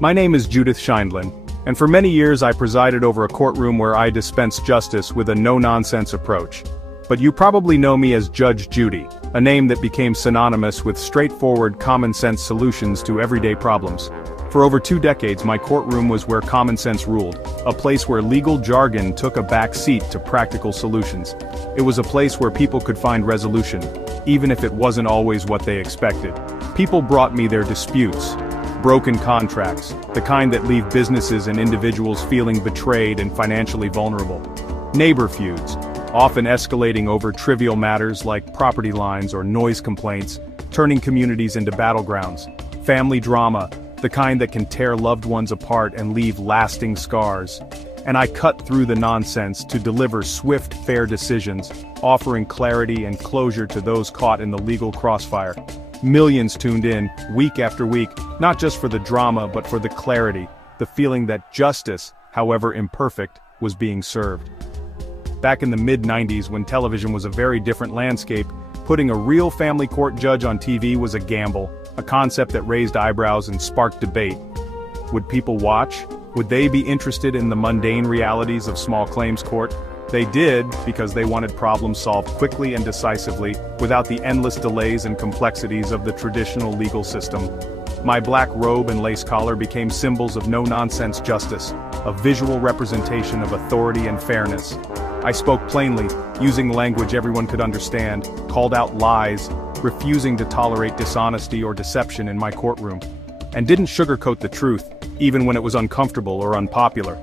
My name is Judith Scheindlin, and for many years I presided over a courtroom where I dispensed justice with a no-nonsense approach. But you probably know me as Judge Judy, a name that became synonymous with straightforward, common-sense solutions to everyday problems. For over 2 decades my courtroom was where common sense ruled, a place where legal jargon took a back seat to practical solutions. It was a place where people could find resolution, even if it wasn't always what they expected. People brought me their disputes. Broken contracts, the kind that leave businesses and individuals feeling betrayed and financially vulnerable. Neighbor feuds, often escalating over trivial matters like property lines or noise complaints, turning communities into battlegrounds. Family drama, the kind that can tear loved ones apart and leave lasting scars. And I cut through the nonsense to deliver swift, fair decisions, offering clarity and closure to those caught in the legal crossfire. Millions tuned in, week after week, not just for the drama but for the clarity, the feeling that justice, however imperfect, was being served. Back in the mid-90s when television was a very different landscape, putting a real family court judge on TV was a gamble, a concept that raised eyebrows and sparked debate. Would people watch? Would they be interested in the mundane realities of small claims court? They did, because they wanted problems solved quickly and decisively, without the endless delays and complexities of the traditional legal system. My black robe and lace collar became symbols of no-nonsense justice, a visual representation of authority and fairness. I spoke plainly, using language everyone could understand, called out lies, refusing to tolerate dishonesty or deception in my courtroom, and didn't sugarcoat the truth, even when it was uncomfortable or unpopular.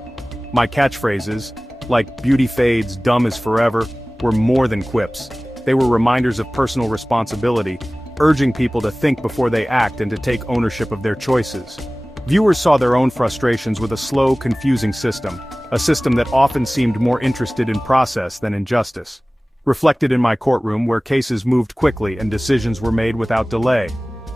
My catchphrases, like "beauty fades, dumb is forever," were more than quips. They were reminders of personal responsibility, urging people to think before they act and to take ownership of their choices. Viewers saw their own frustrations with a slow, confusing system, a system that often seemed more interested in process than in justice. Reflected in my courtroom where cases moved quickly and decisions were made without delay.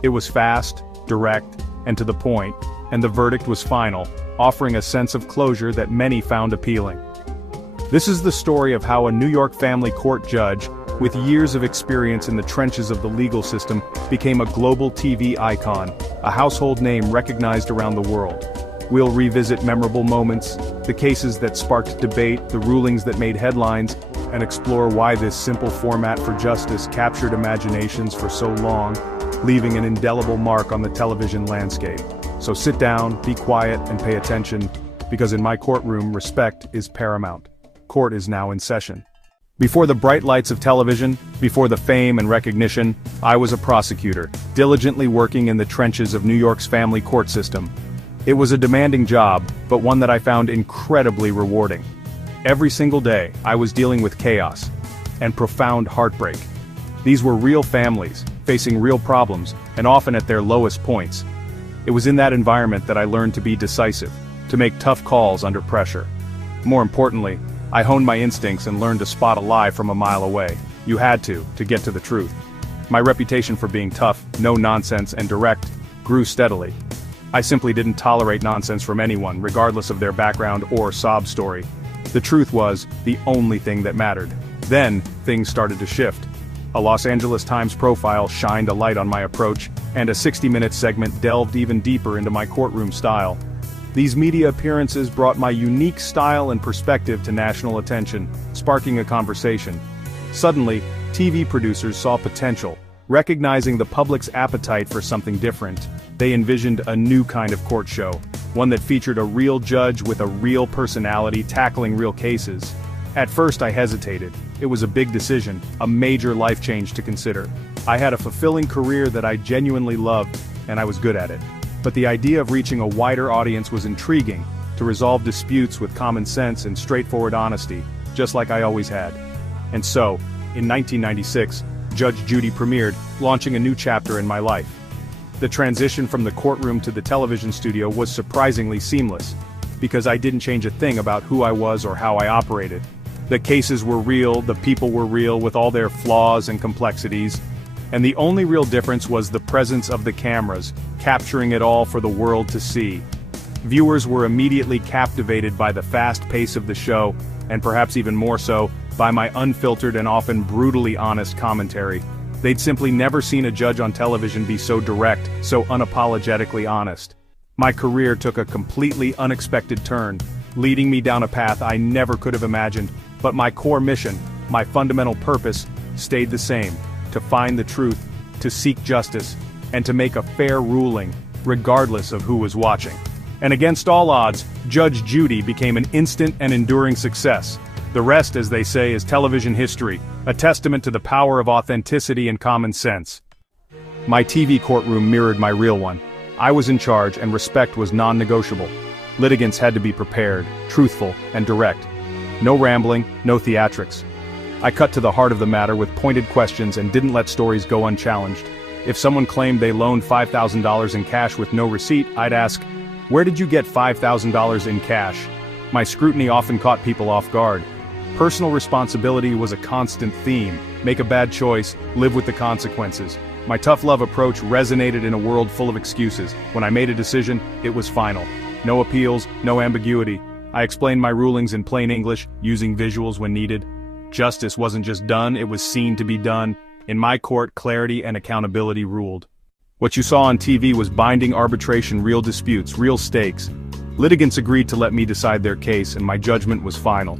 It was fast, direct, and to the point, and the verdict was final, offering a sense of closure that many found appealing. This is the story of how a New York family court judge, with years of experience in the trenches of the legal system, became a global TV icon, a household name recognized around the world. We'll revisit memorable moments, the cases that sparked debate, the rulings that made headlines, and explore why this simple format for justice captured imaginations for so long, leaving an indelible mark on the television landscape. So sit down, be quiet, and pay attention, because in my courtroom, respect is paramount. Court is now in session. Before the bright lights of television, before the fame and recognition, I was a prosecutor, diligently working in the trenches of New York's family court system. It was a demanding job, but one that I found incredibly rewarding. Every single day, I was dealing with chaos and profound heartbreak. These were real families, facing real problems, and often at their lowest points. It was in that environment that I learned to be decisive, to make tough calls under pressure. More importantly, I honed my instincts and learned to spot a lie from a mile away. You had to get to the truth. My reputation for being tough, no nonsense, and direct grew steadily. I simply didn't tolerate nonsense from anyone, regardless of their background or sob story. The truth was the only thing that mattered. Then, things started to shift. A Los Angeles Times profile shined a light on my approach, and a 60-minute segment delved even deeper into my courtroom style. These media appearances brought my unique style and perspective to national attention, sparking a conversation. Suddenly, TV producers saw potential, recognizing the public's appetite for something different. They envisioned a new kind of court show, one that featured a real judge with a real personality tackling real cases. At first I hesitated. It was a big decision, a major life change to consider. I had a fulfilling career that I genuinely loved, and I was good at it. But the idea of reaching a wider audience was intriguing, to resolve disputes with common sense and straightforward honesty, just like I always had. And so, in 1996, Judge Judy premiered, launching a new chapter in my life. The transition from the courtroom to the television studio was surprisingly seamless, because I didn't change a thing about who I was or how I operated. The cases were real, the people were real with all their flaws and complexities, and the only real difference was the presence of the cameras, capturing it all for the world to see. Viewers were immediately captivated by the fast pace of the show, and perhaps even more so, by my unfiltered and often brutally honest commentary. They'd simply never seen a judge on television be so direct, so unapologetically honest. My career took a completely unexpected turn, leading me down a path I never could have imagined, but my core mission, my fundamental purpose, stayed the same: to find the truth, to seek justice, and to make a fair ruling, regardless of who was watching. And against all odds, Judge Judy became an instant and enduring success. The rest, as they say, is television history, a testament to the power of authenticity and common sense. My TV courtroom mirrored my real one. I was in charge, and respect was non-negotiable. Litigants had to be prepared, truthful, and direct. No rambling, no theatrics. I cut to the heart of the matter with pointed questions and didn't let stories go unchallenged. If someone claimed they loaned $5,000 in cash with no receipt, I'd ask, "Where did you get $5,000 in cash?" My scrutiny often caught people off guard. Personal responsibility was a constant theme. Make a bad choice, live with the consequences. My tough love approach resonated in a world full of excuses. When I made a decision, it was final. No appeals, no ambiguity. I explained my rulings in plain English, using visuals when needed. Justice wasn't just done, it was seen to be done. In my court, clarity and accountability ruled. What you saw on TV was binding arbitration, real disputes, real stakes. Litigants agreed to let me decide their case, and my judgment was final.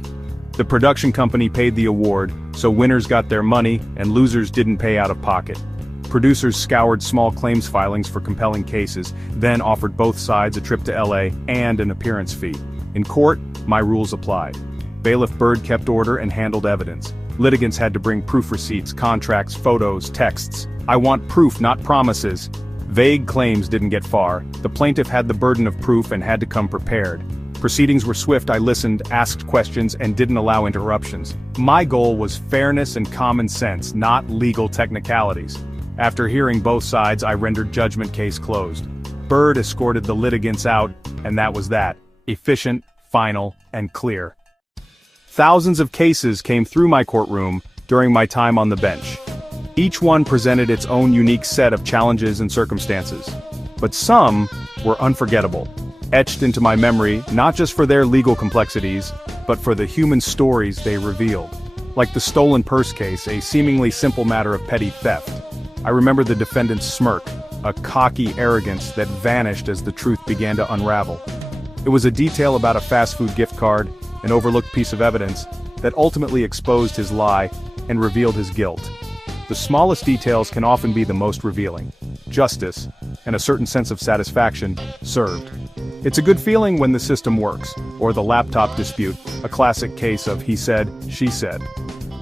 The production company paid the award, so winners got their money, and losers didn't pay out of pocket. Producers scoured small claims filings for compelling cases, then offered both sides a trip to LA and an appearance fee. In court, my rules applied. Bailiff Byrd kept order and handled evidence. Litigants had to bring proof receipts, contracts, photos, texts. I want proof, not promises. Vague claims didn't get far. The plaintiff had the burden of proof and had to come prepared. Proceedings were swift. I listened, asked questions, and didn't allow interruptions. My goal was fairness and common sense, not legal technicalities. After hearing both sides, I rendered judgment, case closed. Byrd escorted the litigants out, and that was that. Efficient, final, and clear. Thousands of cases came through my courtroom during my time on the bench. Each one presented its own unique set of challenges and circumstances. But some were unforgettable, etched into my memory not just for their legal complexities, but for the human stories they revealed. Like the stolen purse case, a seemingly simple matter of petty theft. I remember the defendant's smirk, a cocky arrogance that vanished as the truth began to unravel. It was a detail about a fast food gift card, an overlooked piece of evidence, that ultimately exposed his lie and revealed his guilt. The smallest details can often be the most revealing. Justice, and a certain sense of satisfaction, served. It's a good feeling when the system works, or the laptop dispute, a classic case of he said, she said.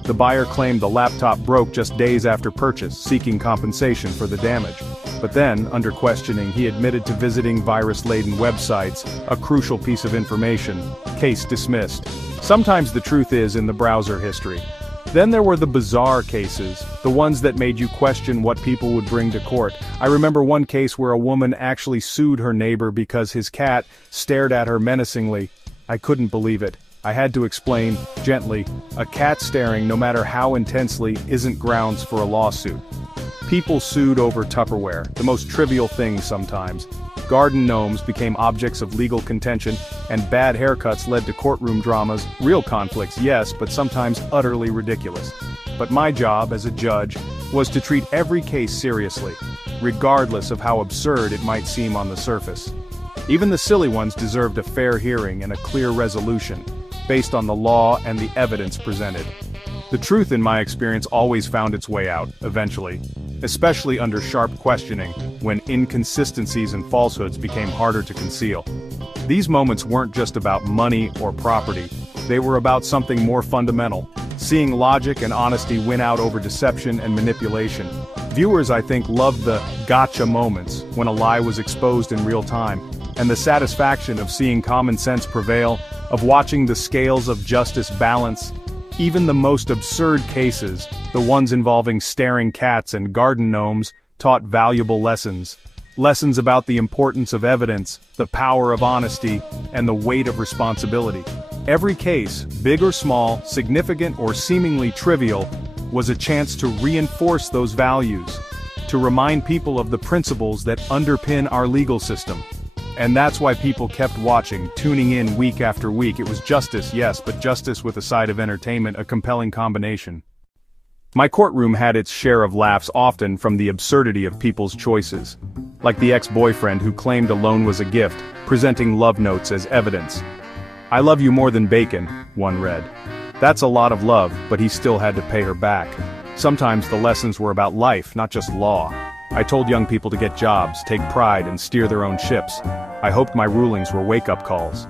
The buyer claimed the laptop broke just days after purchase, seeking compensation for the damage. But then, under questioning, he admitted to visiting virus-laden websites, a crucial piece of information. Case dismissed. Sometimes the truth is in the browser history. Then there were the bizarre cases, the ones that made you question what people would bring to court. I remember one case where a woman actually sued her neighbor because his cat stared at her menacingly. I couldn't believe it. I had to explain, gently, a cat staring, no matter how intensely, isn't grounds for a lawsuit. People sued over Tupperware, the most trivial things sometimes. Garden gnomes became objects of legal contention, and bad haircuts led to courtroom dramas, real conflicts, yes, but sometimes utterly ridiculous. But my job as a judge was to treat every case seriously, regardless of how absurd it might seem on the surface. Even the silly ones deserved a fair hearing and a clear resolution, based on the law and the evidence presented. The truth, in my experience, always found its way out, eventually, especially under sharp questioning, when inconsistencies and falsehoods became harder to conceal. These moments weren't just about money or property, they were about something more fundamental, seeing logic and honesty win out over deception and manipulation. Viewers, I think, loved the gotcha moments, when a lie was exposed in real time, and the satisfaction of seeing common sense prevail, of watching the scales of justice balance. Even the most absurd cases, the ones involving staring cats and garden gnomes, taught valuable lessons. Lessons about the importance of evidence, the power of honesty, and the weight of responsibility. Every case, big or small, significant or seemingly trivial, was a chance to reinforce those values, to remind people of the principles that underpin our legal system. And that's why people kept watching, tuning in week after week. It was justice, yes, but justice with a side of entertainment, a compelling combination. My courtroom had its share of laughs, often from the absurdity of people's choices. like the ex-boyfriend who claimed a loan was a gift, presenting love notes as evidence. "I love you more than bacon," one read. That's a lot of love, but he still had to pay her back. Sometimes the lessons were about life, not just law. I told young people to get jobs, take pride, and steer their own ships. I hoped my rulings were wake-up calls.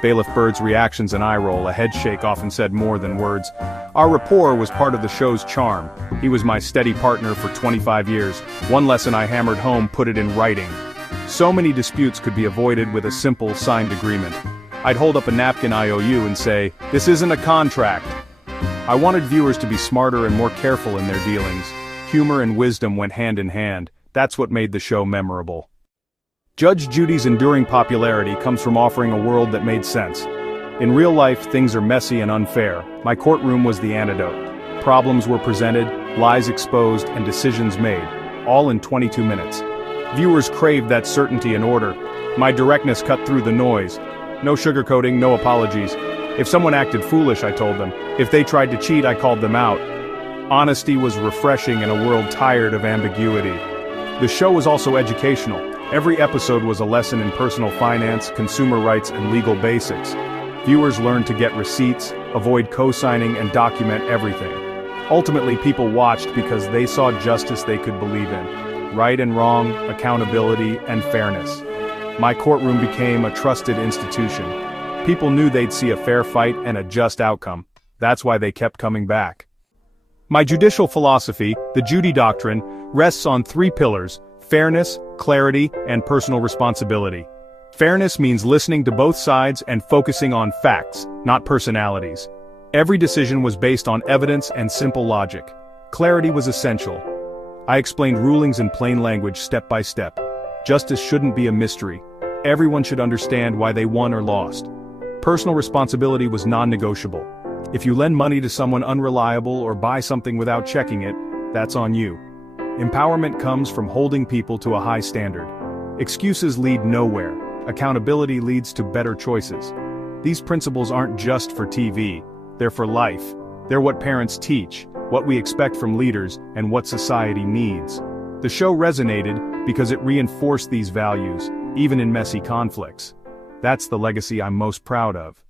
Bailiff Bird's reactions and eye roll, a head shake often said more than words. Our rapport was part of the show's charm. He was my steady partner for 25 years. One lesson I hammered home, put it in writing. So many disputes could be avoided with a simple, signed agreement. I'd hold up a napkin IOU and say, "This isn't a contract." I wanted viewers to be smarter and more careful in their dealings. Humor and wisdom went hand in hand. That's what made the show memorable. Judge Judy's enduring popularity comes from offering a world that made sense. In real life, things are messy and unfair. My courtroom was the antidote. Problems were presented, lies exposed, and decisions made, all in 22 minutes. Viewers craved that certainty and order. My directness cut through the noise. No sugarcoating, no apologies. If someone acted foolish, I told them. If they tried to cheat, I called them out. Honesty was refreshing in a world tired of ambiguity. The show was also educational. Every episode was a lesson in personal finance, consumer rights, and legal basics. Viewers learned to get receipts, avoid co-signing, and document everything. Ultimately, people watched because they saw justice they could believe in. Right and wrong, accountability, and fairness. My courtroom became a trusted institution. People knew they'd see a fair fight and a just outcome. That's why they kept coming back. My judicial philosophy, the Judy Doctrine, rests on 3 pillars: fairness, clarity, and personal responsibility. Fairness means listening to both sides and focusing on facts, not personalities. Every decision was based on evidence and simple logic. Clarity was essential. I explained rulings in plain language step by step. Justice shouldn't be a mystery. Everyone should understand why they won or lost. Personal responsibility was non-negotiable. If you lend money to someone unreliable or buy something without checking it, that's on you. Empowerment comes from holding people to a high standard. Excuses lead nowhere. Accountability leads to better choices. These principles aren't just for TV, they're for life. They're what parents teach, what we expect from leaders, and what society needs. The show resonated because it reinforced these values, even in messy conflicts. That's the legacy I'm most proud of.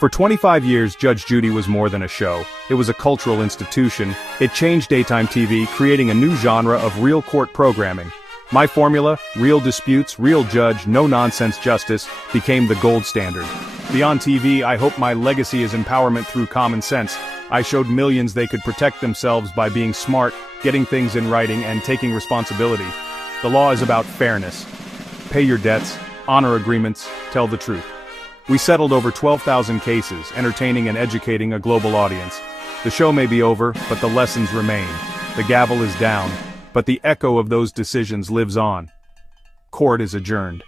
For 25 years, Judge Judy was more than a show. It was a cultural institution. It changed daytime TV, creating a new genre of real court programming. My formula, real disputes, real judge, no-nonsense justice, became the gold standard. Beyond TV, I hope my legacy is empowerment through common sense. I showed millions they could protect themselves by being smart, getting things in writing, and taking responsibility. The law is about fairness. Pay your debts, honor agreements, tell the truth. We settled over 12,000 cases, entertaining and educating a global audience. The show may be over, but the lessons remain. The gavel is down, but the echo of those decisions lives on. Court is adjourned.